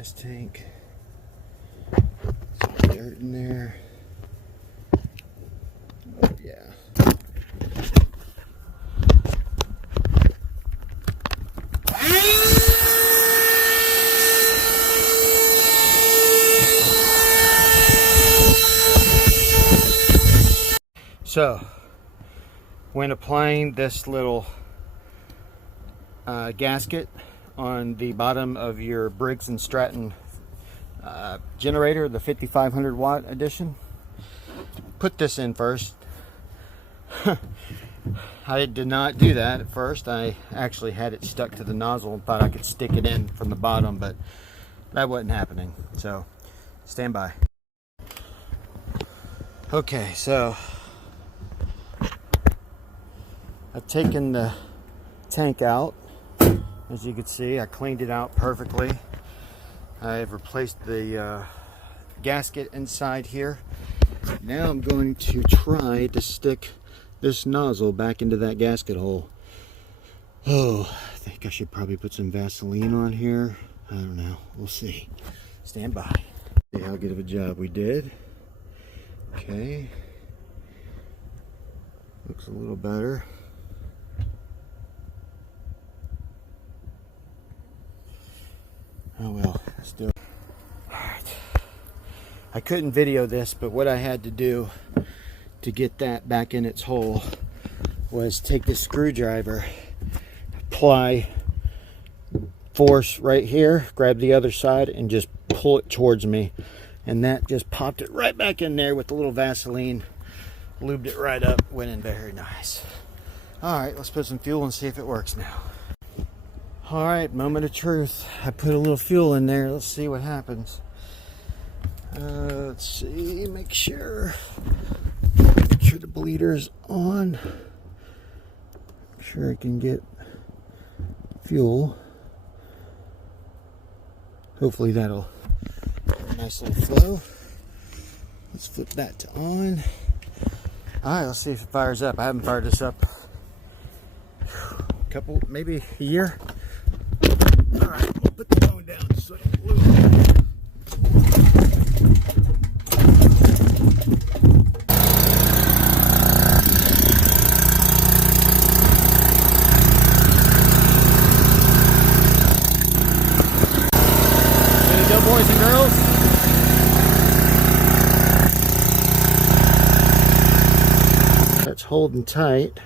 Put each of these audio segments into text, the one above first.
gas tank. Some dirt in there. Oh, yeah. So, when applying this little gasket on the bottom of your Briggs Stratton generator, the 5500 watt edition, put this in first. I did not do that at first. I actually had it stuck to the nozzle and thought I could stick it in from the bottom, but that wasn't happening. So stand by. Okay, so I've taken the tank out. As you can see, I cleaned it out perfectly. I've replaced the gasket inside here. Now I'm going to try to stick this nozzle back into that gasket hole. Oh, I think I should probably put some Vaseline on here. I don't know. We'll see. Stand by. See how good of a job we did. Okay. Looks a little better. Oh well, let's do it. Alright. I couldn't video this, but what I had to do to get that back in its hole was take this screwdriver, apply force right here, grab the other side, and just pull it towards me. And that just popped it right back in there with a little Vaseline. Lubed it right up, went in very nice. Alright, let's put some fuel and see if it works now. Alright, moment of truth. I put a little fuel in there. Let's see what happens. Let's see, make sure the bleeder's on. Make sure I can get fuel. Hopefully that'll get a nice little flow. Let's flip that to on. Alright, let's see if it fires up. I haven't fired this up a couple, maybe a year. Alright, we'll put the phone down so I don't lose it. There you go, boys and girls. That's holding tight.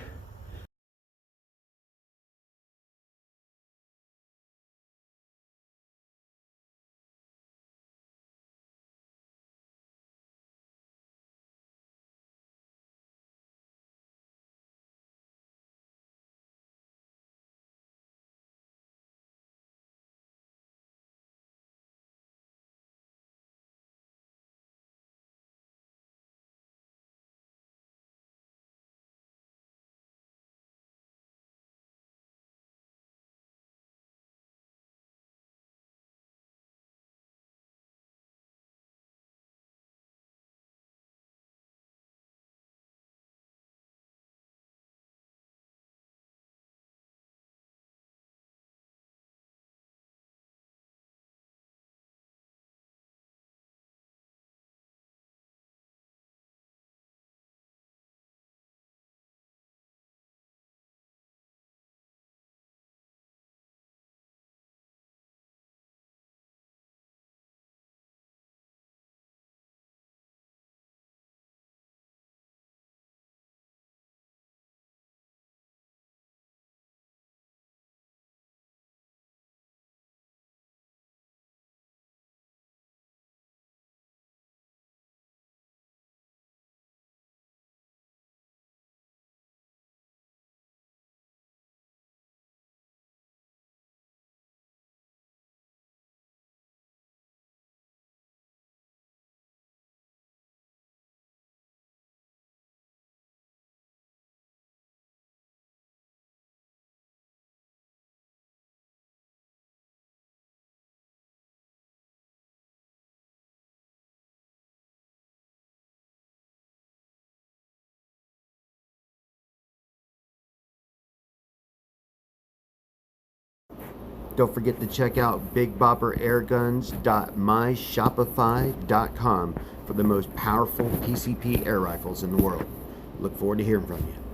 Don't forget to check out bigbopper.myshopify.com for the most powerful PCP air rifles in the world. Look forward to hearing from you.